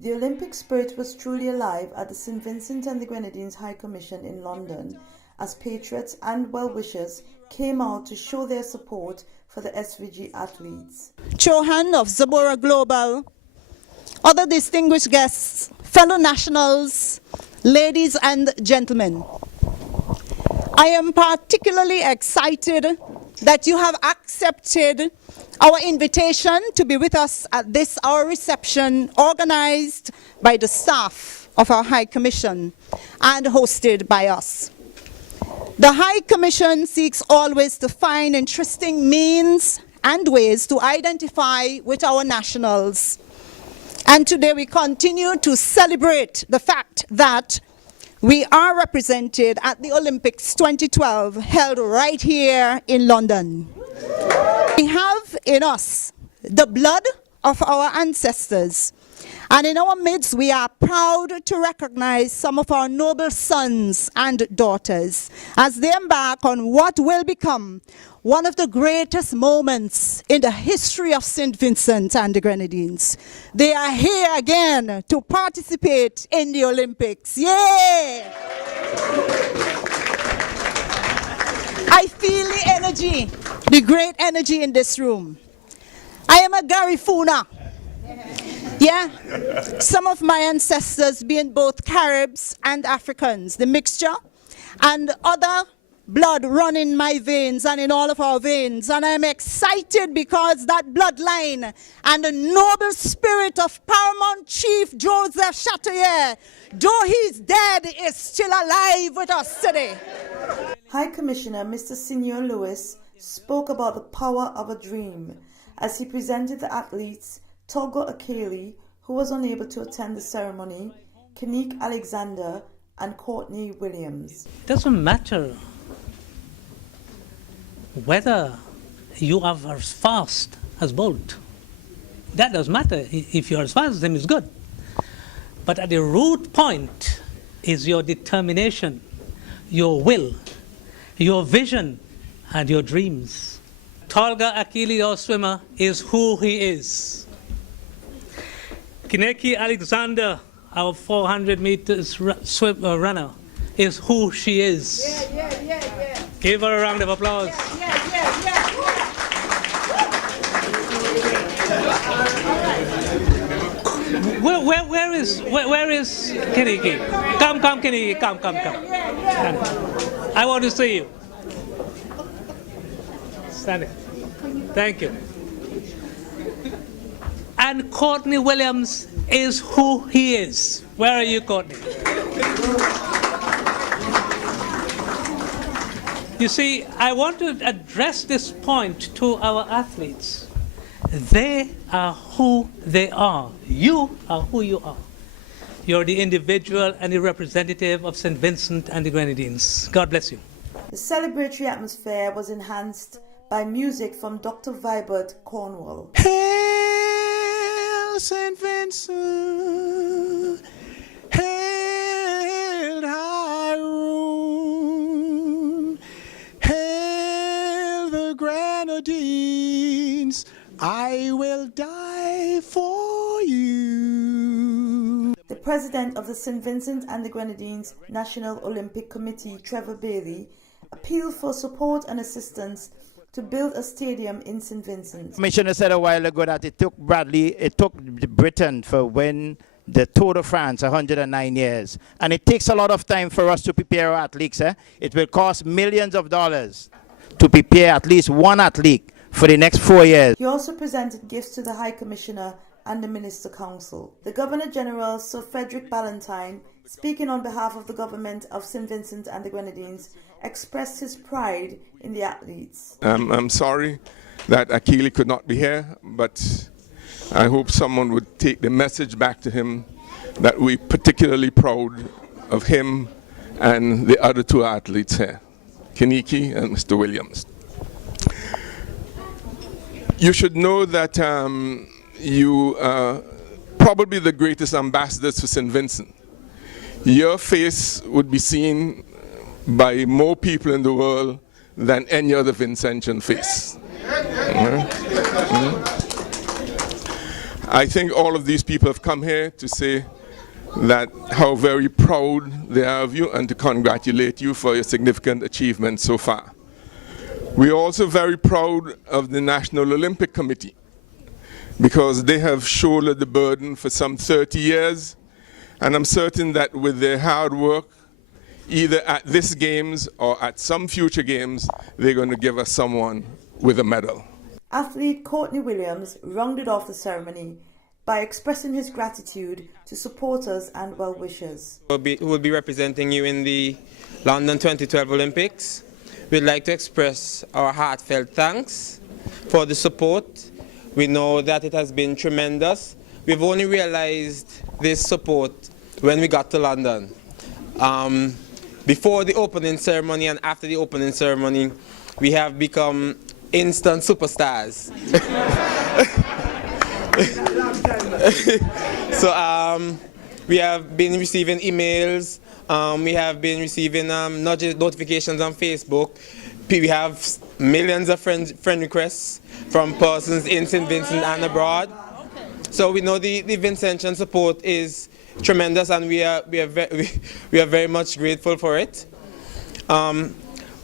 The Olympic spirit was truly alive at the St. Vincent and the Grenadines High Commission in London as patriots and well-wishers came out to show their support for the SVG athletes. Chohan of Zabora Global, other distinguished guests, fellow nationals, ladies and gentlemen, I am particularly excited that you have accepted our invitation to be with us at this our reception organized by the staff of our High Commission and hosted by us. The High Commission seeks always to find interesting means and ways to identify with our nationals. And today we continue to celebrate the fact that we are represented at the Olympics 2012 held right here in London. We have in us the blood of our ancestors, and in our midst we are proud to recognize some of our noble sons and daughters as they embark on what will become one of the greatest moments in the history of St. Vincent and the Grenadines. They are here again to participate in the Olympics. Yay! I feel the energy, the great energy in this room. I am a Garifuna. Yeah, some of my ancestors being both Caribs and Africans, the mixture, and other blood run in my veins and in all of our veins. And I'm excited because that bloodline and the noble spirit of Paramount Chief Joseph Chatelier, though he's dead, is still alive with us today. High Commissioner Mr. Senior Lewis spoke about the power of a dream as he presented the athletes Togo Akeli, who was unable to attend the ceremony, Kenique Alexander and Courtney Williams. It doesn't matter whether you are as fast as Bolt. That doesn't matter. If you're as fast as him, it's good. But at the root point is your determination, your will, your vision, and your dreams. Tolga Akili, our swimmer, is who he is. Kenique Alexander, our 400 meters runner, is who she is. Yeah. Give her a round of applause. Where is Kenique? Come, Kenique, come. I want to see you. Stand it. Thank you. And Courtney Williams is who he is. Where are you, Courtney? You see, I want to address this point to our athletes. They are who they are. You are who you are. You're the individual and the representative of St. Vincent and the Grenadines. God bless you. The celebratory atmosphere was enhanced by music from Dr. Vibert Cornwall. Hail St. Vincent, hail Tyrone, hail the Grenadines, I will die for you. The president of the St. Vincent and the Grenadines National Olympic Committee, Trevor Bailey, appealed for support and assistance to build a stadium in St. Vincent. The Commissioner said a while ago that it took Britain for win the Tour de France 109 years. And it takes a lot of time for us to prepare our athletes. It will cost millions of dollars to prepare at least one athlete for the next 4 years. He also presented gifts to the High Commissioner and the Minister Council. The Governor General, Sir Frederick Ballantyne, speaking on behalf of the government of St. Vincent and the Grenadines, expressed his pride in the athletes. I'm sorry that Akili could not be here, but I hope someone would take the message back to him that we're particularly proud of him and the other two athletes here, Kenique and Mr. Williams. You should know that you are probably the greatest ambassadors for St. Vincent. Your face would be seen by more people in the world than any other Vincentian face. I think all of these people have come here to say that how very proud they are of you and to congratulate you for your significant achievements so far. We are also very proud of the National Olympic Committee because they have shouldered the burden for some 30 years, and I'm certain that with their hard work, either at this Games or at some future Games, they're going to give us someone with a medal. Athlete Courtney Williams rounded off the ceremony by expressing his gratitude to supporters and well-wishers. Who will be representing you in the London 2012 Olympics. We'd like to express our heartfelt thanks for the support. We know that it has been tremendous. We've only realized this support when we got to London. Before the opening ceremony and after the opening ceremony, we have become instant superstars. So we have been receiving emails, we have been receiving notifications on Facebook. We have millions of friend requests from persons in St. Vincent and abroad. So we know the Vincentian support is tremendous, and we are very much grateful for it.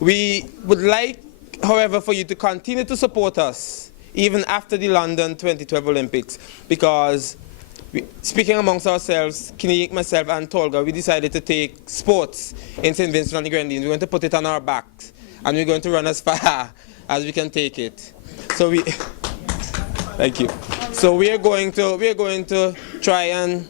We would like, however, for you to continue to support us even after the London 2012 Olympics, because speaking amongst ourselves, Kineik, myself and Tolga, we decided to take sports in St. Vincent and the Grenadines. We're going to put it on our backs and we're going to run as far as we can take it. So thank you. So we are going to try and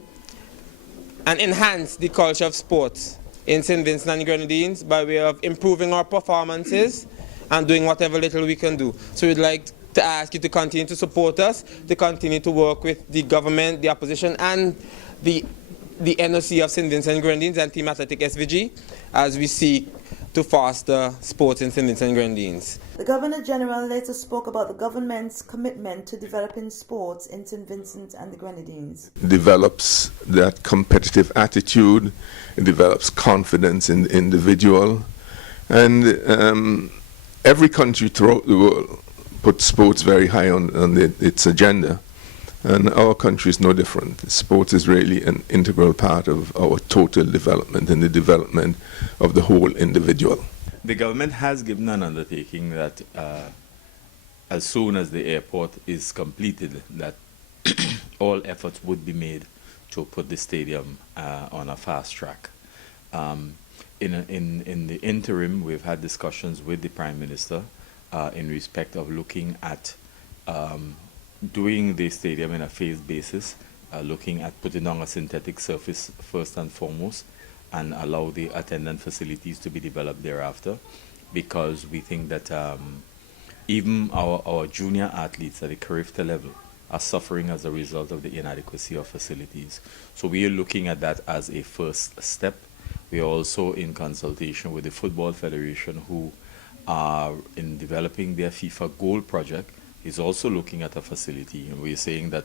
enhance the culture of sports in St. Vincent and the Grenadines by way of improving our performances and doing whatever little we can do. So we'd like to ask you to continue to support us, to continue to work with the government, the opposition, and the NOC of St. Vincent and Grenadines and Team Athletic SVG as we seek to foster sports in St. Vincent and Grenadines. The Governor-General later spoke about the government's commitment to developing sports in St. Vincent and the Grenadines. Develops that competitive attitude, it develops confidence in the individual, and every country throughout the world puts sports very high on its agenda, and our country is no different. Sports is really an integral part of our total development and the development of the whole individual. The government has given an undertaking that as soon as the airport is completed, that all efforts would be made to put the stadium on a fast track. In the interim, we've had discussions with the Prime Minister in respect of looking at doing the stadium in a phased basis, looking at putting on a synthetic surface first and foremost, and allow the attendant facilities to be developed thereafter, because we think that even our junior athletes at the Carifta level are suffering as a result of the inadequacy of facilities. So we are looking at that as a first step. We are also in consultation with the Football Federation, who are in developing their FIFA goal project, is also looking at a facility, and we're saying that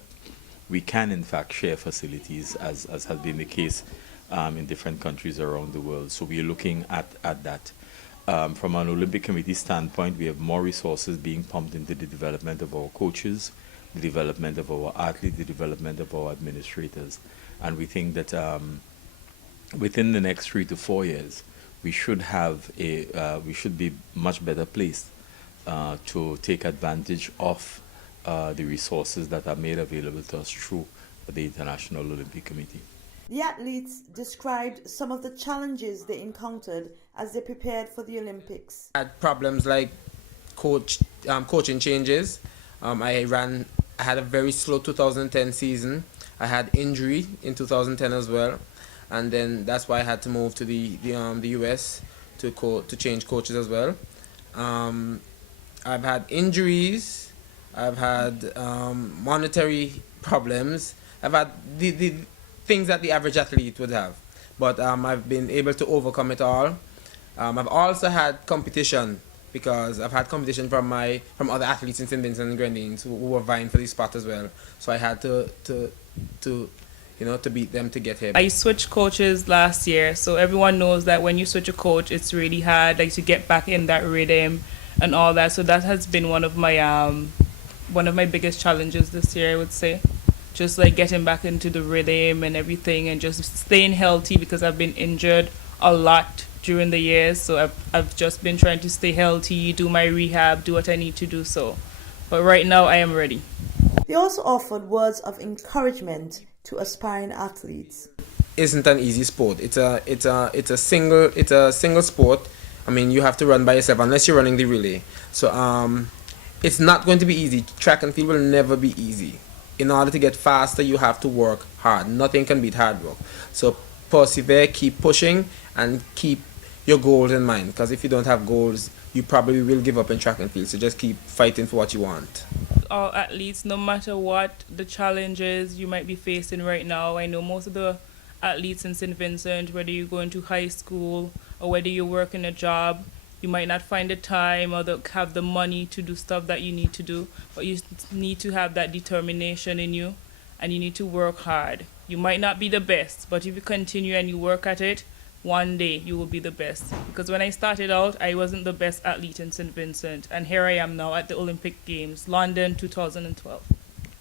we can in fact share facilities as has been the case in different countries around the world. So we are looking at that. From an Olympic Committee standpoint, we have more resources being pumped into the development of our coaches, the development of our athletes, the development of our administrators, and we think that within the next 3 to 4 years, we should have we should be much better placed to take advantage of the resources that are made available to us through the International Olympic Committee. The athletes described some of the challenges they encountered as they prepared for the Olympics. I had problems like coaching changes. I had a very slow 2010 season. I had injury in 2010 as well, and then that's why I had to move to the US to change coaches as well. I've had injuries. I've had monetary problems. I've had the things that the average athlete would have, but I've been able to overcome it all. I've also had competition, because I've had competition from other athletes in St. Vincent and Grenadines who were vying for the spot as well. So I had to beat them to get here. I switched coaches last year, so everyone knows that when you switch a coach, it's really hard, like, to get back in that rhythm and all that. So that has been one of my biggest challenges this year, I would say. just like getting back into the rhythm and everything, and just staying healthy because I've been injured a lot during the years. So I've just been trying to stay healthy, do my rehab, do what I need to do. So, but right now I am ready. They also offered words of encouragement to aspiring athletes. Isn't an easy sport. It's a single sport. I mean, you have to run by yourself unless you're running the relay. So it's not going to be easy. Track and field will never be easy. In order to get faster, you have to work hard. Nothing can beat hard work. So persevere, keep pushing, and keep your goals in mind. Because if you don't have goals, you probably will give up in track and field. So just keep fighting for what you want. All athletes, no matter what the challenges you might be facing right now, I know most of the athletes in St. Vincent, whether you're going to high school or whether you're working a job, you might not find the time or have the money to do stuff that you need to do, but you need to have that determination in you, and you need to work hard. You might not be the best, but if you continue and you work at it, one day you will be the best. Because when I started out, I wasn't the best athlete in St. Vincent, and here I am now at the Olympic Games, London 2012.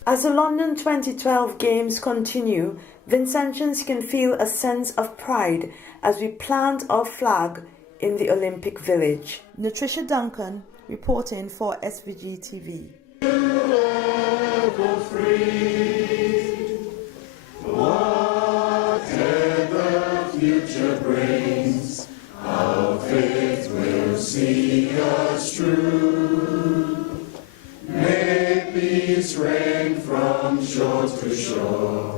As the London 2012 Games continue, Vincentians can feel a sense of pride as we plant our flag in the Olympic Village. Nutricia Duncan reporting for SVG TV. Whatever the future brings, our faith will see us through. May peace reign from shore to shore.